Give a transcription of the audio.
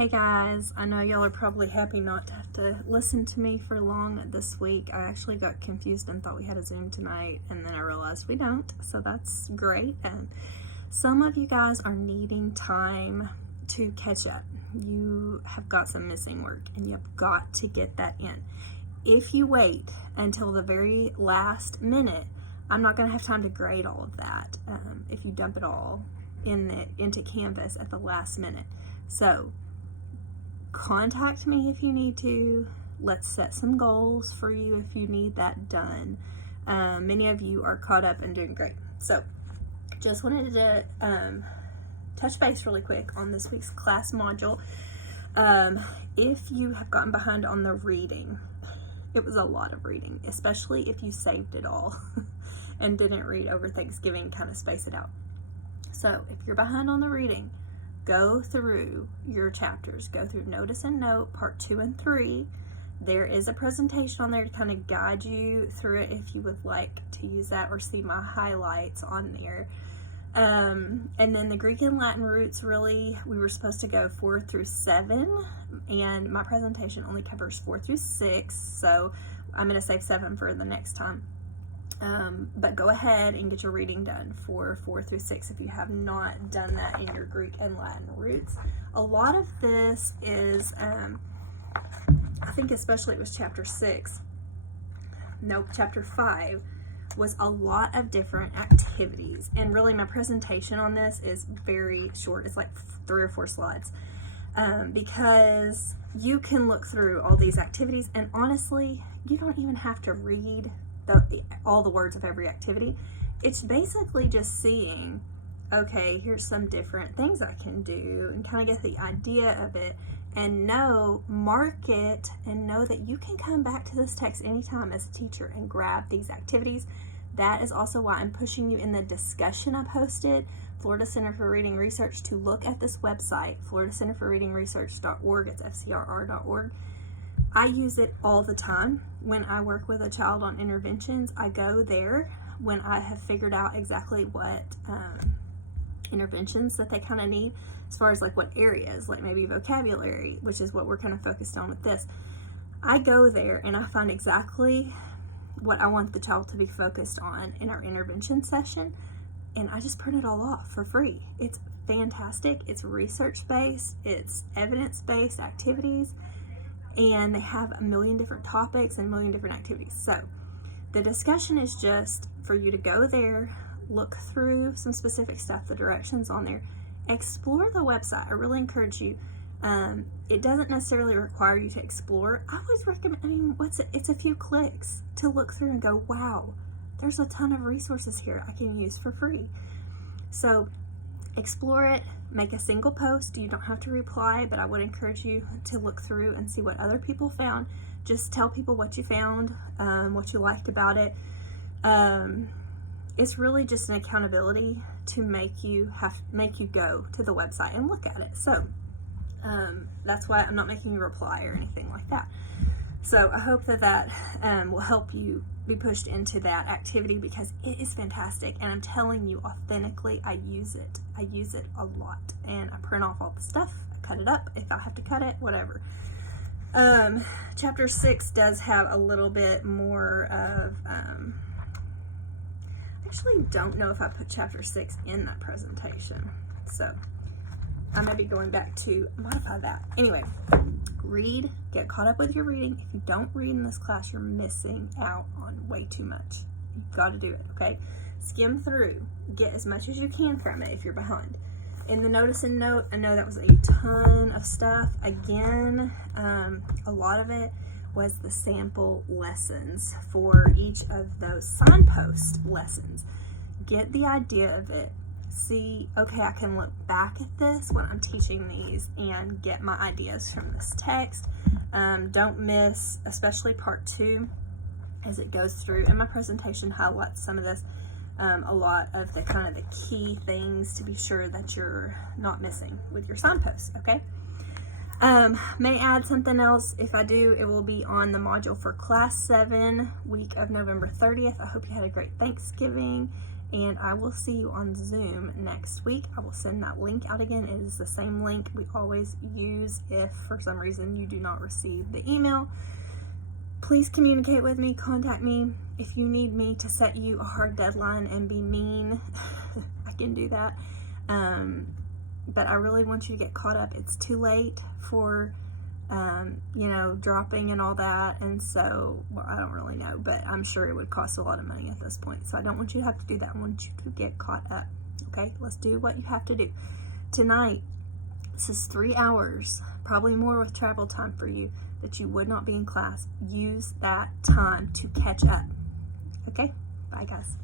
Hey guys, I know y'all are probably happy not to have to listen to me for long this week. I actually got confused and thought we had a Zoom tonight, and then I realized we don't, so that's great. And some of you guys are needing time to catch up. You have got some missing work, and you have got to get that in. If you wait until the very last minute, I'm not going to have time to grade all of that if you dump it all into Canvas at the last minute. So contact me if you need to. Let's set some goals for you if you need that done. Many of you are caught up and doing great. So just wanted to touch base really quick on this week's class module. If you have gotten behind on the reading, it was a lot of reading, especially if you saved it all and didn't read over Thanksgiving, kind of space it out. So if you're behind on the reading, go through your chapters. Go through Notice and Note, Part 2 and 3. There is a presentation on there to kind of guide you through it if you would like to use that or see my highlights on there. And then the Greek and Latin roots, really, we were supposed to go 4 through 7, and my presentation only covers 4 through 6, so I'm going to save 7 for the next time. But go ahead and get your reading done for 4 through 6 if you have not done that in your Greek and Latin roots. A lot of this is, I think especially it was chapter 6, nope, chapter 5, was a lot of different activities. And really my presentation on this is very short. It's like 3 or 4 slides. Because you can look through all these activities, and honestly, you don't even have to read all the words of every activity. It's basically just seeing, okay, here's some different things I can do, and kind of get the idea of it, and mark it, and know that you can come back to this text anytime as a teacher and grab these activities. That is also why I'm pushing you in the discussion I posted, Florida Center for Reading Research, to look at this website, floridacenterforreadingresearch.org. It's fcrr.org. I use it all the time. When I work with a child on interventions, I go there when I have figured out exactly what interventions that they kind of need, as far as like what areas, like maybe vocabulary, which is what we're kind of focused on with this. I go there and I find exactly what I want the child to be focused on in our intervention session, and I just print it all off for free. It's fantastic. It's research-based, it's evidence-based activities, and they have a million different topics and a million different activities. So the discussion is just for you to go there, look through some specific stuff, the directions on there, explore the website. I really encourage you. It doesn't necessarily require you to explore. I always recommend, it's a few clicks to look through and go, wow, there's a ton of resources here I can use for free. So explore it, make a single post. You don't have to reply, but I would encourage you to look through and see what other people found. Just tell people what you found, what you liked about it. It's really just an accountability to make you go to the website and look at it. So that's why I'm not making you reply or anything like that. So I hope that will help you be pushed into that activity, because it is fantastic, and I'm telling you authentically, I use it a lot, and I print off all the stuff, I cut it up if I have to cut it, whatever. Chapter 6 does have a little bit more of I actually don't know if I put chapter 6 in that presentation, so I may be going back to modify that. Anyway, read, get caught up with your reading. If you don't read in this class, you're missing out on way too much. You've got to do it, okay? Skim through, get as much as you can from it if you're behind. In the Notice and Note, I know that was a ton of stuff. Again, a lot of it was the sample lessons for each of those signpost lessons. Get the idea of it. See, okay, I can look back at this when I'm teaching these and get my ideas from this text. Don't miss, especially part 2 as it goes through, and my presentation highlights some of this, a lot of the kind of the key things to be sure that you're not missing with your signposts, okay? May add something else. If I do, it will be on the module for class 7, week of November 30th. I hope you had a great Thanksgiving, and I will see you on Zoom next week. I will send that link out again. It is the same link we always use if for some reason you do not receive the email. Please communicate with me, contact me. If you need me to set you a hard deadline and be mean, I can do that. But I really want you to get caught up. It's too late for dropping and all that. And so, well, I don't really know, but I'm sure it would cost a lot of money at this point. So I don't want you to have to do that. I want you to get caught up. Okay, let's do what you have to do. Tonight, this is 3 hours, probably more with travel time for you, that you would not be in class. Use that time to catch up. Okay, bye guys.